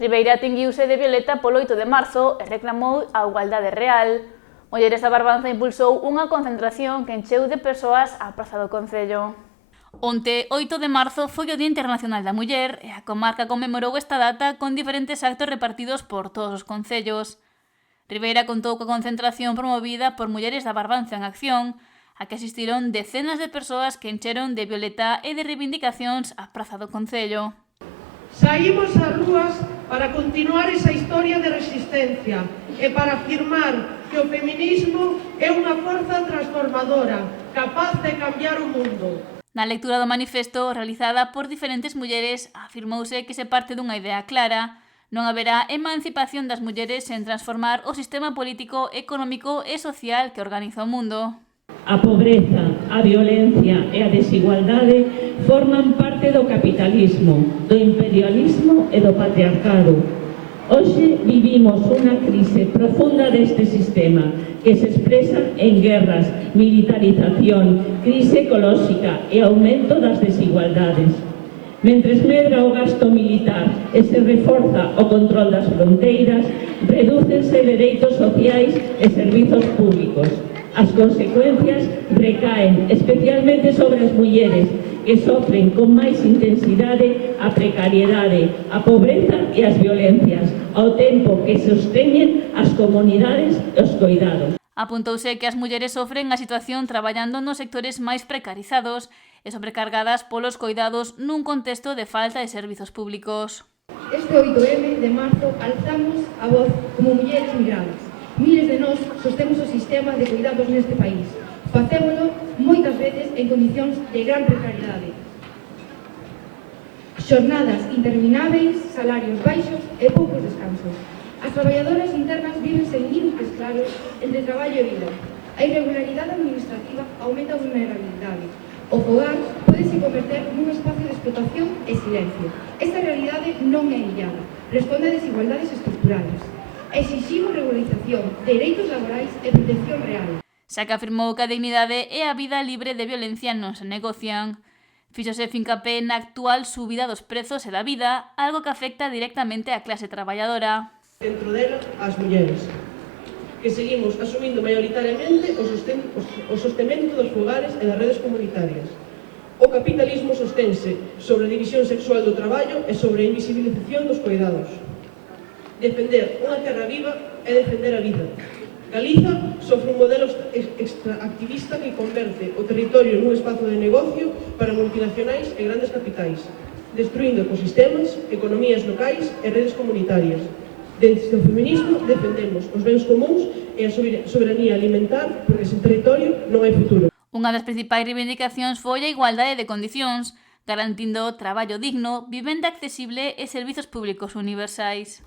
Ribeira tinguiuse de violeta polo 8 de marzo e reclamou a igualdade real. Mulleres da Barbanza impulsou unha concentración que encheu de persoas a praza do Concello. Onte, 8 de marzo, foi o Día Internacional da Muller e a comarca conmemorou esta data con diferentes actos repartidos por todos os concellos. Ribeira contou coa concentración promovida por Mulleres da Barbanza en Acción, a que asistiron decenas de persoas que encheron de violeta e de reivindicacións a praza do Concello. Saímos ás rúas para continuar esa historia de resistencia e para afirmar que o feminismo é unha forza transformadora, capaz de cambiar o mundo. Na lectura do manifesto, realizada por diferentes mulleres, afirmouse que se parte dunha idea clara: non haberá emancipación das mulleres sen transformar o sistema político, económico e social que organiza o mundo. A pobreza, a violencia e a desigualdade forman parte do capitalismo, do imperialismo e do patriarcado. Hoxe vivimos unha crise profunda deste sistema que se expresa en guerras, militarización, crise ecolóxica e aumento das desigualdades. Mentres medra o gasto militar e se reforza o control das fronteiras, redúcense dereitos sociais e servizos públicos. As consecuencias recaen especialmente sobre as mulleres, que sofren con máis intensidade a precariedade, a pobreza e as violencias, ao tempo que sosteñen as comunidades e os coidados. Apuntouse que as mulleres sofren a situación traballando nos sectores máis precarizados e sobrecargadas polos coidados nun contexto de falta de servizos públicos. Este 8M de marzo alzamos a voz como mulleres migradas. Miles de nós sostemos o sistema de cuidados neste país. Facémolo moitas veces en condicións de gran precariedade. Xornadas intermináveis, salarios baixos e poucos descansos. As traballadoras internas viven sen límites claros entre traballo e vida. A irregularidade administrativa aumenta a vulnerabilidade. O fogar pódese converter nun espacio de explotación e silencio. Esta realidade non é illada, responde a desigualdades estructurales. Exiximos regularización, dereitos laborais e protección real. Xa que afirmou que a dignidade e a vida libre de violencia non se negocian. Fíxose fincapé na actual subida dos prezos e da vida, algo que afecta directamente á clase traballadora. Dentro dela, as mulleres, que seguimos asumindo maioritariamente o sostemento dos fogares e das redes comunitarias. O capitalismo sostense sobre a división sexual do traballo e sobre a invisibilización dos coidados. Defender unha terra viva é defender a vida. Galiza sofre un modelo extraactivista que converte o territorio nun espazo de negocio para multinacionais e grandes capitais, destruindo ecosistemas, economías locais e redes comunitarias. Desde o feminismo defendemos os bens comuns e a soberanía alimentar, porque sen territorio non hai futuro. Unha das principais reivindicacións foi a igualdade de condicións, garantindo traballo digno, vivenda accesible e servizos públicos universais.